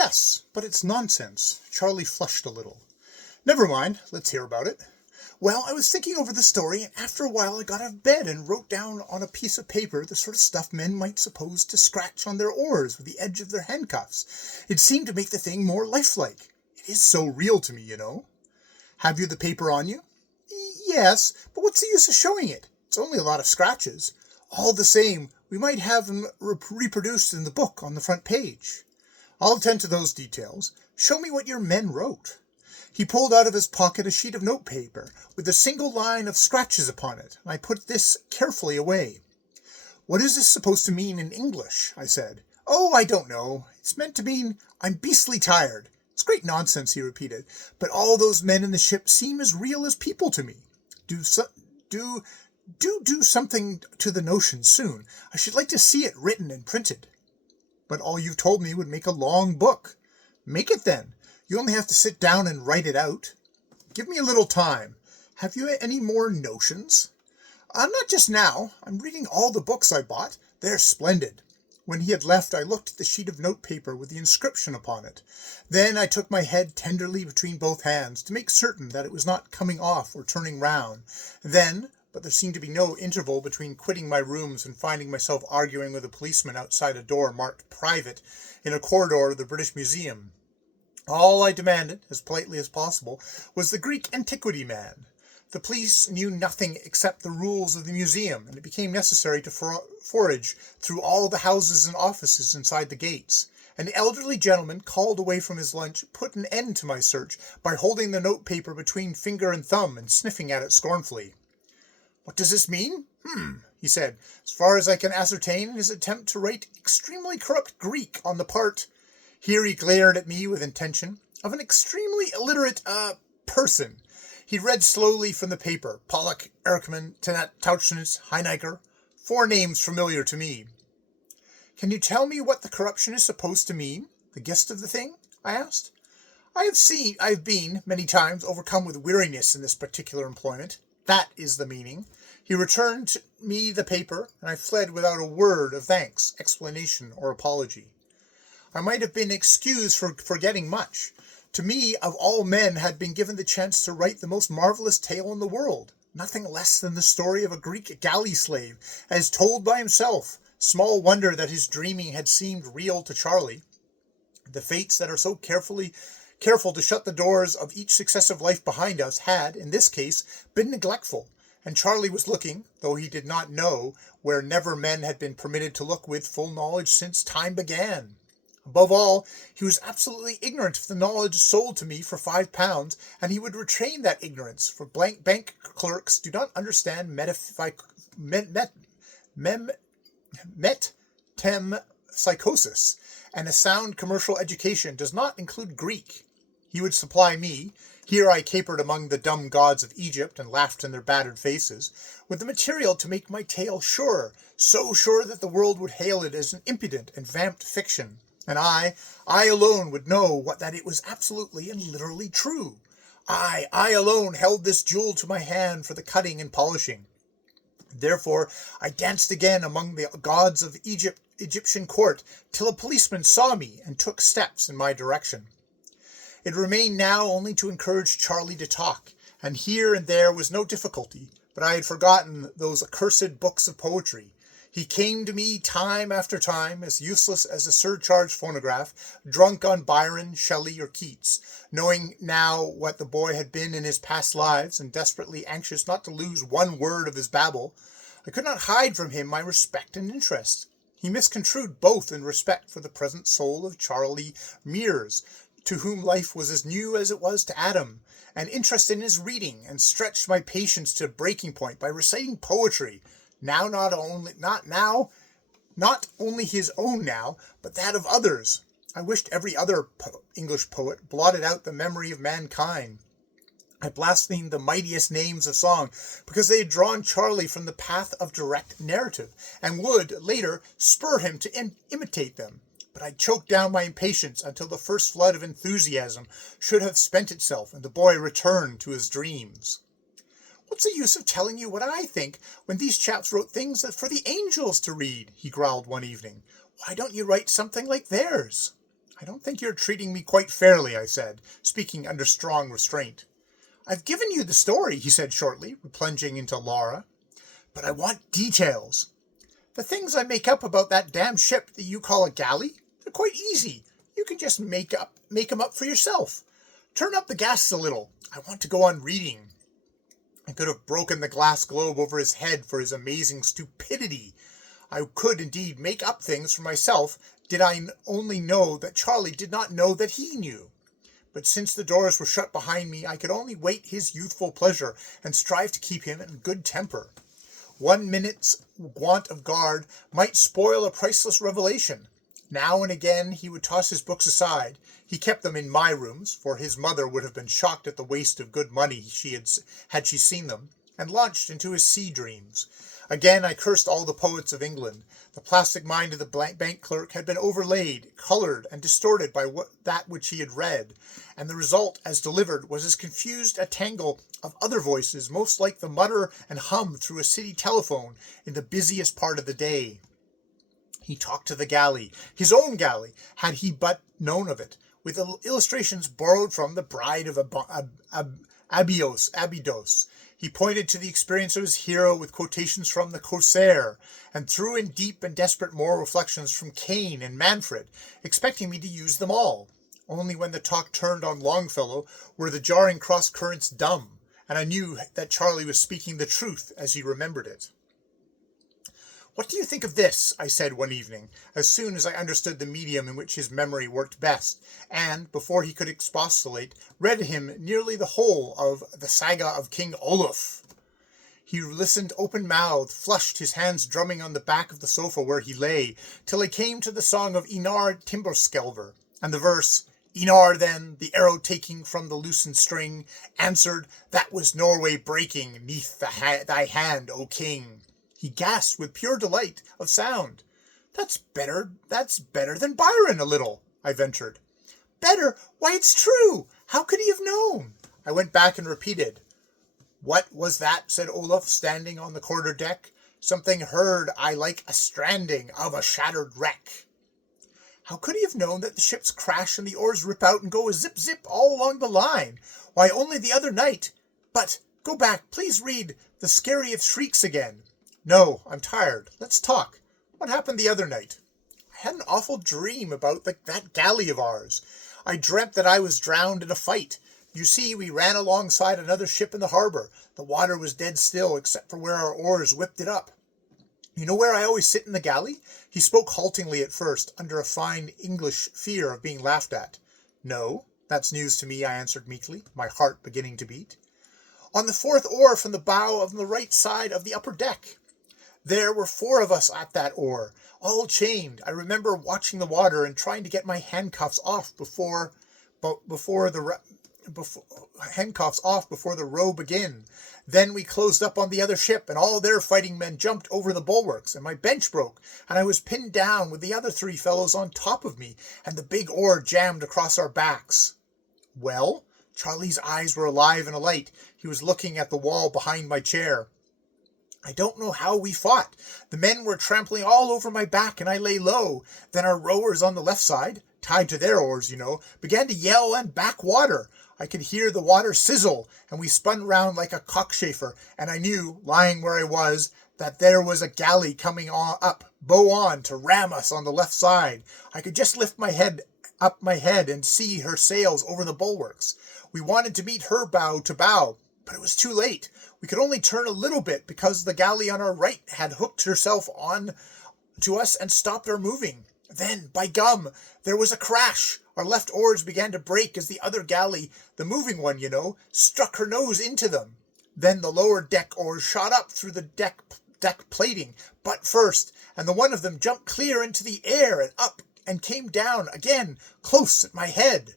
Yes, but it's nonsense. Charlie flushed a little. Never mind, let's hear about it. Well, I was thinking over the story, and after a while I got out of bed and wrote down on a piece of paper the sort of stuff men might suppose to scratch on their oars with the edge of their handcuffs. It seemed to make the thing more lifelike. It is so real to me, you know. Have you the paper on you? Yes, but what's the use of showing it? It's only a lot of scratches. All the same, we might have them reproduced in the book on the front page. I'll attend to those details. Show me what your men wrote. He pulled out of his pocket a sheet of notepaper with a single line of scratches upon it, and I put this carefully away. What is this supposed to mean in English? I said. Oh, I don't know. It's meant to mean, I'm beastly tired. It's great nonsense, he repeated, but all those men in the ship seem as real as people to me. Do something to the notion soon. I should like to see it written and printed. But all you've told me would make a long book. Make it then. You only have to sit down and write it out. Give me a little time. Have you any more notions? Not just now. I'm reading all the books I bought. They're splendid. When he had left, I looked at the sheet of notepaper with the inscription upon it. Then I took my head tenderly between both hands to make certain that it was not coming off or turning round. Then, but there seemed to be no interval between quitting my rooms and finding myself arguing with a policeman outside a door marked Private in a corridor of the British Museum. All I demanded, as politely as possible, was the Greek antiquity man. The police knew nothing except the rules of the museum, and it became necessary to forage through all the houses and offices inside the gates. An elderly gentleman, called away from his lunch, put an end to my search by holding the notepaper between finger and thumb and sniffing at it scornfully. What does this mean? He said. As far as I can ascertain, his attempt to write extremely corrupt Greek on the part... Here he glared at me with intention, of an extremely illiterate, person. He read slowly from the paper, Pollock, Erckman, Tauchnitz, Heinecker, 4 names familiar to me. Can you tell me what the corruption is supposed to mean? The gist of the thing? I asked. I've been, many times, overcome with weariness in this particular employment. That is the meaning. He returned me the paper, and I fled without a word of thanks, explanation, or apology. I might have been excused for forgetting much. To me, of all men, had been given the chance to write the most marvelous tale in the world. Nothing less than the story of a Greek galley slave, as told by himself. Small wonder that his dreaming had seemed real to Charlie. The fates that are so careful to shut the doors of each successive life behind us had, in this case, been neglectful, and Charlie was looking, though he did not know, where never men had been permitted to look with full knowledge since time began. Above all, he was absolutely ignorant of the knowledge sold to me for £5, and he would retain that ignorance, for bank clerks do not understand metempsychosis, and a sound commercial education does not include Greek. He would supply me, here I capered among the dumb gods of Egypt and laughed in their battered faces, with the material to make my tale sure, so sure that the world would hail it as an impudent and vamped fiction. And I alone would know that it was absolutely and literally true. I alone held this jewel to my hand for the cutting and polishing. Therefore, I danced again among the gods of Egyptian court, till a policeman saw me and took steps in my direction. It remained now only to encourage Charlie to talk, and here and there was no difficulty, but I had forgotten those accursed books of poetry. He came to me time after time, as useless as a surcharged phonograph, drunk on Byron, Shelley, or Keats, knowing now what the boy had been in his past lives, and desperately anxious not to lose one word of his babble. I could not hide from him my respect and interest. He misconstrued both in respect for the present soul of Charlie Mears, to whom life was as new as it was to Adam, and interest in his reading, and stretched my patience to breaking point by reciting poetry, not only his own now, but that of others. I wished every other English poet blotted out the memory of mankind. I blasphemed the mightiest names of song, because they had drawn Charlie from the path of direct narrative, and would, later, spur him to imitate them. But I choked down my impatience until the first flood of enthusiasm should have spent itself, and the boy returned to his dreams. What's the use of telling you what I think, when these chaps wrote things for the angels to read? He growled one evening. Why don't you write something like theirs? I don't think you're treating me quite fairly, I said, speaking under strong restraint. I've given you the story, he said shortly, plunging into Laura. But I want details. The things I make up about that damn ship that you call a galley, they're quite easy. You can just make 'em up for yourself. Turn up the gas a little. I want to go on reading. I could have broken the glass globe over his head for his amazing stupidity. I could indeed make up things for myself, did I only know that Charlie did not know that he knew. But since the doors were shut behind me, I could only wait his youthful pleasure and strive to keep him in good temper. 1 minute's want of guard might spoil a priceless revelation. Now and again he would toss his books aside. He kept them in my rooms, for his mother would have been shocked at the waste of good money had she seen them, and launched into his sea dreams. Again I cursed all the poets of England. The plastic mind of the bank clerk had been overlaid, coloured, and distorted by that which he had read, and the result, as delivered, was as confused a tangle of other voices, most like the mutter and hum through a city telephone in the busiest part of the day. He talked to the galley, his own galley, had he but known of it, with illustrations borrowed from the Bride of Abydos. He pointed to the experience of his hero with quotations from the Corsair, and threw in deep and desperate moral reflections from Cain and Manfred, expecting me to use them all. Only when the talk turned on Longfellow were the jarring cross-currents dumb, and I knew that Charlie was speaking the truth as he remembered it. "What do you think of this?" I said one evening, as soon as I understood the medium in which his memory worked best, and, before he could expostulate, read him nearly the whole of the saga of King Olaf. He listened open-mouthed, flushed, his hands drumming on the back of the sofa where he lay, till I came to the song of Einar Timberskelver, and the verse, "Einar then, the arrow taking from the loosened string, answered, that was Norway breaking, 'neath thy hand, O king." He gasped with pure delight of sound. That's better than Byron a little," I ventured. "Better? Why, it's true! How could he have known?" I went back and repeated. "What was that?" said Olaf, standing on the quarter deck. "Something heard I like a stranding of a shattered wreck." How could he have known that the ships crash and the oars rip out and go a zip-zip all along the line? Why, only the other night— But, go back, please read The Scary of Shrieks again. "No, I'm tired. Let's talk. What happened the other night?" "I had an awful dream about that galley of ours. I dreamt that I was drowned in a fight. You see, we ran alongside another ship in the harbor. The water was dead still, except for where our oars whipped it up. You know where I always sit in the galley?" He spoke haltingly at first, under a fine English fear of being laughed at. "No, that's news to me," I answered meekly, my heart beginning to beat. "On the fourth oar from the bow on the right side of the upper deck. There were 4 of us at that oar, all chained. I remember watching the water and trying to get my handcuffs off before the row began. Then we closed up on the other ship, and all their fighting men jumped over the bulwarks, and my bench broke, and I was pinned down with the other 3 fellows on top of me, and the big oar jammed across our backs." "Well?" Charlie's eyes were alive and alight. He was looking at the wall behind my chair. "I don't know how we fought. The men were trampling all over my back, and I lay low. Then our rowers on the left side, tied to their oars, you know, began to yell and back water. I could hear the water sizzle, and we spun round like a cockchafer, and I knew, lying where I was, that there was a galley coming up, bow on, to ram us on the left side. I could just lift my head and see her sails over the bulwarks. We wanted to meet her bow to bow, but it was too late. We could only turn a little bit because the galley on our right had hooked herself on to us and stopped our moving. Then, by gum, there was a crash. Our left oars began to break as the other galley, the moving one, you know, struck her nose into them. Then the lower deck oars shot up through the deck plating, butt first, and the one of them jumped clear into the air and up and came down again close at my head.